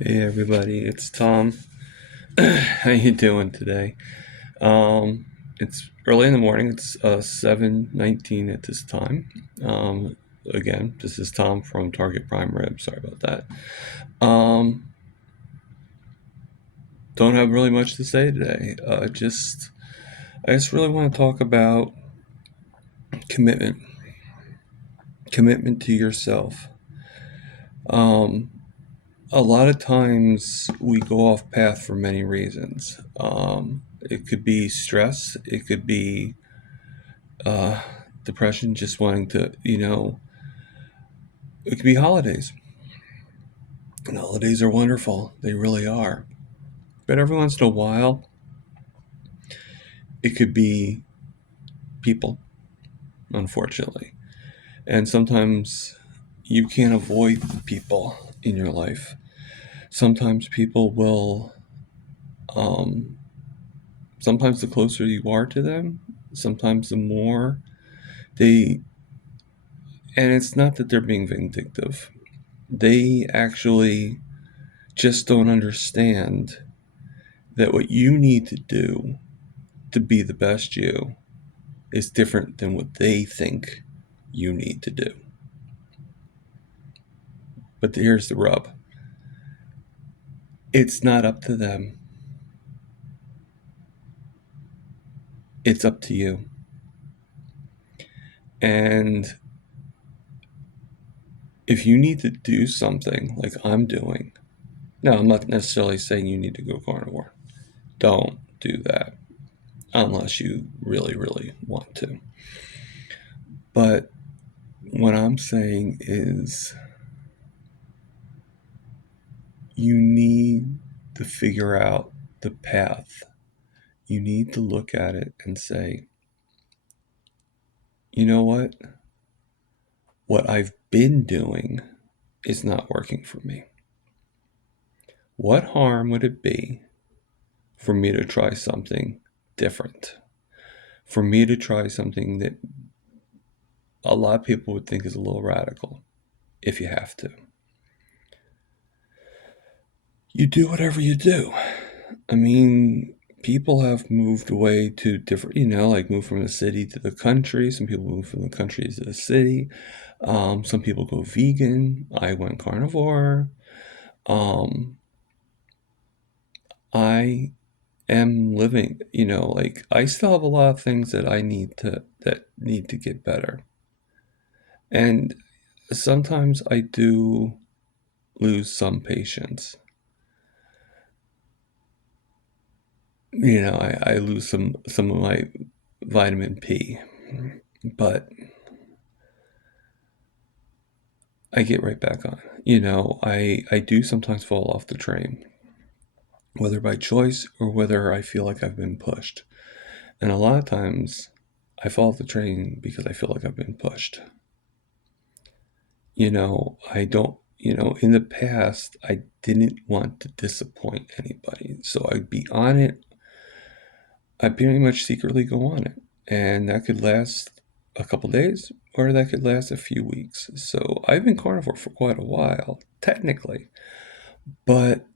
Hey everybody, it's Tom. How you doing today? It's early in the morning. It's 7:19 at this time. Again, this is Tom from Target Prime Rib. Sorry about that. Um, don't have really much to say today. I just really want to talk about commitment, commitment to yourself. Um, a lot of times we go off path for many reasons. It could be stress. It could be uh, depression, just wanting to, it could be holidays. And holidays are wonderful. They really are. But every once in a while, it could be people, unfortunately. And sometimes you can't avoid people in your life. Sometimes people will, um, sometimes the closer you are to them, sometimes the more they, and it's not that they're being vindictive, they actually just don't understand that what you need to do to be the best you is different than what they think you need to do. But here's the rub, it's not up to them, it's up to you. And if you need to do something like I'm doing, now I'm not necessarily saying you need to go carnivore. Don't do that unless you really, really want to. But what I'm saying is you need to figure out the path. You need to look at it and say, you know what? What I've been doing is not working for me. What harm would it be for me to try something different? For me to try something that a lot of people would think is a little radical if you have to. You do whatever you do. I mean, people have moved away to different, like move from the city to the country. Some people move from the country to the city. Some people go vegan. I went carnivore. Um, I am living, like I still have a lot of things that need to get better. And sometimes I do lose some patience. I lose some of my vitamin P, but I get right back on. I do sometimes fall off the train, whether by choice or whether I feel like I've been pushed. And a lot of times I fall off the train because I feel like I've been pushed. I don't, in the past, I didn't want to disappoint anybody. So I'd be on it. I pretty much secretly go on it. And that could last a couple days or that could last a few weeks. So I've been carnivore for quite a while, technically. But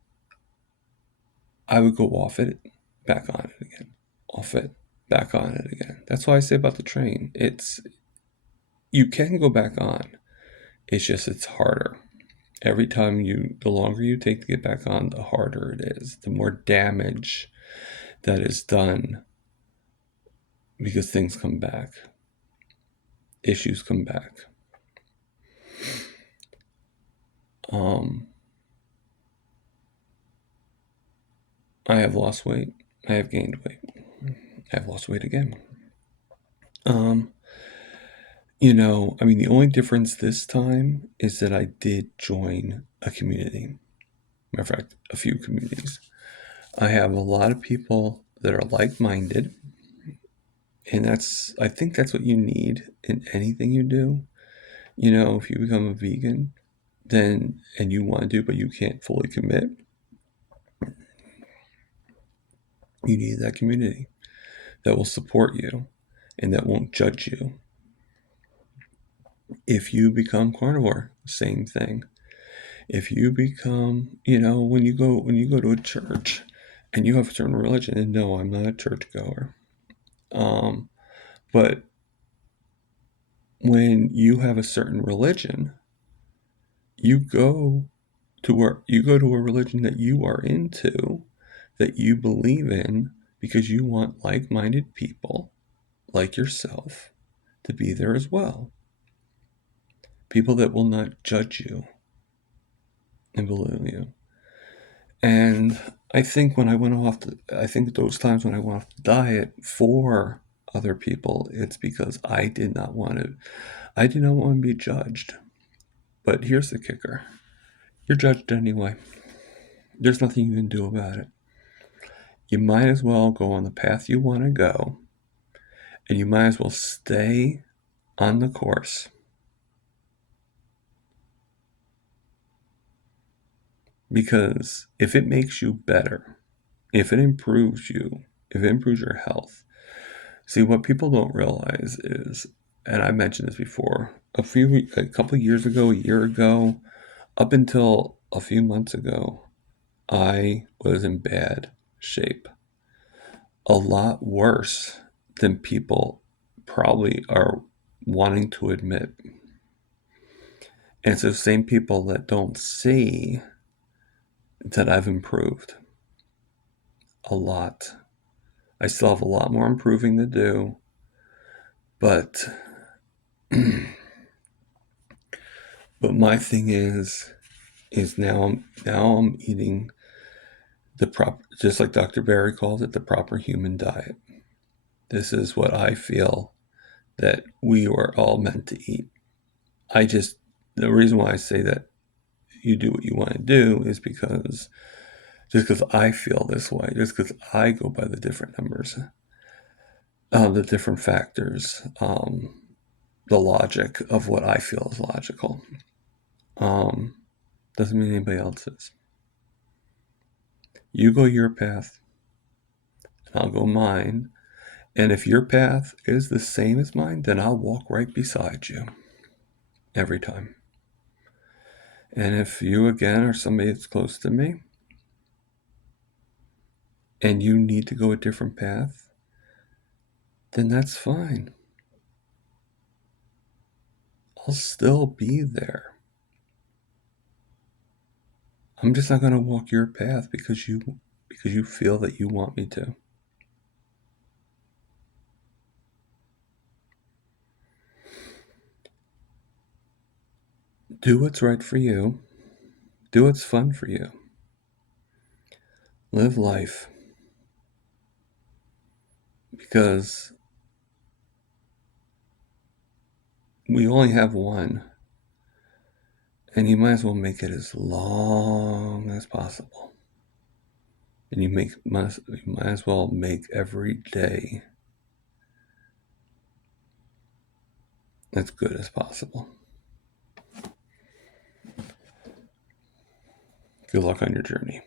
I would go off it, back on it again, off it, back on it again. That's why I say about the train. You can go back on. It's harder. Every time the longer you take to get back on, the harder it is, the more damage that is done because things come back, issues come back. Um, I have lost weight. I have gained weight. I have lost weight again. Um, I mean, the only difference this time is that I did join a community. Matter of fact, a few communities. I have a lot of people that are like minded, and I think that's what you need in anything you do. If you become a vegan, then and you want to do, but you can't fully commit, you need that community that will support you and that won't judge you. If you become carnivore, same thing. If you become, when you go to a church and you have a certain religion, and no, I'm not a churchgoer. But when you have a certain religion, you go you go to a religion that you are into, that you believe in, because you want like-minded people like yourself to be there as well. People that will not judge you and believe you. And I think I think those times when I went off the diet for other people, it's because I did not want to be judged. But here's the kicker. You're judged anyway. There's nothing you can do about it. You might as well go on the path you want to go, and you might as well stay on the course. Because if it makes you better, if it improves you, if it improves your health, see, what people don't realize is, and I mentioned this before, a couple of years ago, a year ago, up until a few months ago, I was in bad shape. A lot worse than people probably are wanting to admit. And it's the same people that don't see that I've improved a lot. I still have a lot more improving to do, but my thing is now I'm eating the proper, just like Dr. Barry calls it, the proper human diet. This is what I feel that we were all meant to eat. The reason why I say that you do what you want to do is because I feel this way, just because I go by the different numbers, the different factors, the logic of what I feel is logical. Doesn't mean anybody else's. You go your path, and I'll go mine. And if your path is the same as mine, then I'll walk right beside you every time. And if you, again, are somebody that's close to me and you need to go a different path, then that's fine. I'll still be there. I'm just not going to walk your path because you feel that you want me to. Do what's right for you. Do what's fun for you. Live life. Because we only have one. And you might as well make it as long as possible. And you might as well make every day as good as possible. Good luck on your journey.